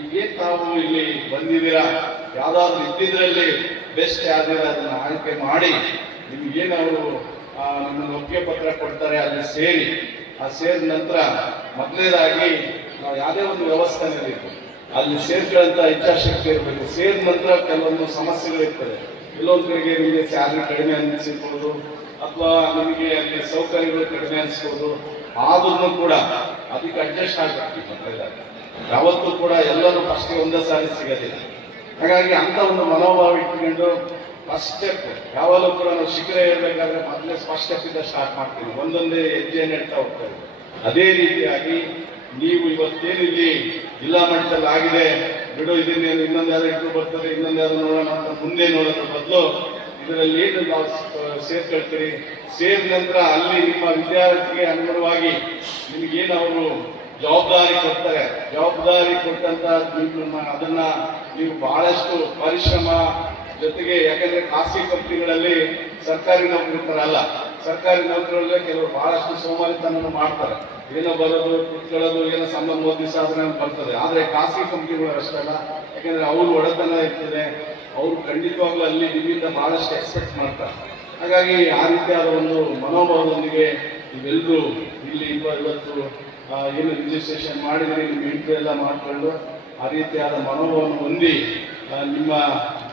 ಈಗೇನ್ ತಾವು ಇಲ್ಲಿ ಬಂದಿದ್ದೀರಾ, ಯಾವ್ದಾದ್ರು ಇದ್ದಿದ್ರಲ್ಲಿ ಬೆಸ್ಟ್ ಯಾವ್ದಿರ ಅದನ್ನ ಆಯ್ಕೆ ಮಾಡಿ ನಿಮ್ಗೇನು ಅವರು ನಿಮ್ಮನ್ನು ಒಪ್ಪಿಗೆ ಪತ್ರ ಕೊಡ್ತಾರೆ ಅಲ್ಲಿ ಸೇರಿ, ಆ ಸೇರಿದ ನಂತರ ಮೊದಲನೇದಾಗಿ ನಾವು ಯಾವುದೇ ಒಂದು ವ್ಯವಸ್ಥೆನಲ್ಲಿ ಅಲ್ಲಿ ಸೇರ್ಕೊಳ್ಳಂತ ಇಚ್ಛಾಶಕ್ತಿ ಇರಬೇಕು. ಸೇರಿದ ನಂತರ ಕೆಲವೊಂದು ಸಮಸ್ಯೆಗಳಿರ್ತದೆ. ಕೆಲವೊಂದು ಕಡೆಗೆ ನಿಮಗೆ ಸ್ಯಾಲರಿ ಕಡಿಮೆ ಅನಿಸಿರ್ಬೋದು, ಅಥವಾ ನಿಮಗೆ ಅಲ್ಲಿ ಸೌಕರ್ಯಗಳು ಕಡಿಮೆ ಅನಿಸ್ಬೋದು. ಆದ್ರೂ ಕೂಡ ಅದಕ್ಕೆ ಅಡ್ಜಸ್ಟ್ ಆಗ್ಬೇಕು. ಯಾವತ್ತೂ ಕೂಡ ಎಲ್ಲರೂ ಫಸ್ಟ್ ಒಂದೇ ಸಾರಿ ಸಿಗೋದಿಲ್ಲ. ಹಾಗಾಗಿ ಅಂತ ಒಂದು ಮನೋಭಾವ ಇಟ್ಕೊಂಡು ಫಸ್ಟ್ ಸ್ಟೆಪ್ ಯಾವಾಗಲೂ ಕೂಡ ನಾವು ಶಿಖರ ಇರಬೇಕಾದ್ರೆ ಮೊದಲೇ ಫಸ್ಟ್ ಸ್ಟೆಪ್ ಇಂದ ಸ್ಟಾರ್ಟ್ ಮಾಡ್ತೀವಿ, ಒಂದೊಂದೇ ಹೆಜ್ಜೆ ನೆಡ್ತಾ ಹೋಗ್ತೇವೆ. ಅದೇ ರೀತಿಯಾಗಿ ನೀವು ಇವತ್ತೇನು ಇಲ್ಲಿ ಜಿಲ್ಲಾ ಮಟ್ಟದಲ್ಲಿ ಆಗಿದೆ ಬಿಡು, ಇದನ್ನೇನು ಇನ್ನೊಂದು ಯಾವ್ದು ಇಟ್ಟು ಬರ್ತದೆ, ಇನ್ನೊಂದು ಯಾವ್ದು ನೋಡೋಣ ಅಂತ ಮುಂದೆ ನೋಡೋದ್ರ ಬದಲು ಇದರಲ್ಲಿ ಏನು ನಾವು ಸೇರ್ಕೊಳ್ತೀರಿ, ಸೇರಿದ ನಂತರ ಅಲ್ಲಿ ನಿಮ್ಮ ವಿದ್ಯಾರ್ಥಿಗೆ ಅನುಗುಣವಾಗಿ ನಿಮಗೇನು ಅವರು ಜವಾಬ್ದಾರಿ ಕೊಡ್ತಾರೆ, ಜವಾಬ್ದಾರಿ ಕೊಟ್ಟಂತ ಅದನ್ನ ನೀವು ಬಹಳಷ್ಟು ಪರಿಶ್ರಮ ಜೊತೆಗೆ, ಯಾಕಂದ್ರೆ ಖಾಸಗಿ ಕಂಪನಿಗಳಲ್ಲಿ ಸರ್ಕಾರಿ ನೌಕರಿ ತರ ಅಲ್ಲ, ಸರ್ಕಾರಿ ನೌಕರಲ್ಲೇ ಕೆಲವರು ಬಹಳಷ್ಟು ಸೋಮಾರಿತನ ಮಾಡ್ತಾರೆ. ಏನೋ ಬರೋದು ಕುತ್ಕೊಳ್ಳೋದು, ಏನೋ ಸಂಬಳ 3 ದಿವಸ ಆದ್ರೆ ಬರ್ತದೆ. ಆದ್ರೆ ಖಾಸಗಿ ಕಂಪನಿಗಳು ಅಷ್ಟಲ್ಲ, ಯಾಕಂದ್ರೆ ಅವ್ರು ಒಡೆತನ ಇರ್ತದೆ, ಅವ್ರು ಖಂಡಿತವಾಗ್ಲೂ ಅಲ್ಲಿ ನಿಮ್ಮಿಂದ ಬಹಳಷ್ಟು ಎಕ್ಸ್ಪೆಕ್ಟ್ ಮಾಡ್ತಾರೆ. ಹಾಗಾಗಿ ಆ ರೀತಿಯಾದ ಒಂದು ಮನೋಭಾವದೊಂದಿಗೆ ನೀವೆಲ್ಲರೂ ಇಲ್ಲಿ ಇವತ್ತು ಏನು ರಿಜಿಸ್ಟ್ರೇಷನ್ ಮಾಡಿದ್ರಿ, ನಿಮ್ಮ ಇಂಟರ್ವ್ಯೂ ಎಲ್ಲ ಮಾಡಿಕೊಂಡು ಆ ರೀತಿಯಾದ ಮನೋಭಾವವನ್ನು ಹೊಂದಿ ನಿಮ್ಮ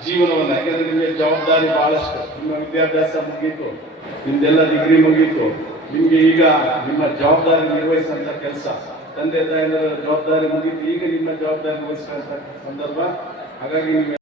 ಜೀವನವನ್ನು, ಯಾಕಂದ್ರೆ ನಿಮಗೆ ಜವಾಬ್ದಾರಿ ಬಹಳಷ್ಟು. ನಿಮ್ಮ ವಿದ್ಯಾಭ್ಯಾಸ ಮುಗೀತು, ನಿಮ್ದೆಲ್ಲ ಡಿಗ್ರಿ ಮುಗೀತು, ನಿಮ್ಗೆ ಈಗ ನಿಮ್ಮ ಜವಾಬ್ದಾರಿ ನಿರ್ವಹಿಸುವಂತ ಕೆಲಸ, ತಂದೆ ತಾಯಿಯ ಜವಾಬ್ದಾರಿ ಮುಗೀತು, ಈಗ ನಿಮ್ಮ ಜವಾಬ್ದಾರಿ ನಿರ್ವಹಿಸುವಂತ ಸಂದರ್ಭ. ಹಾಗಾಗಿ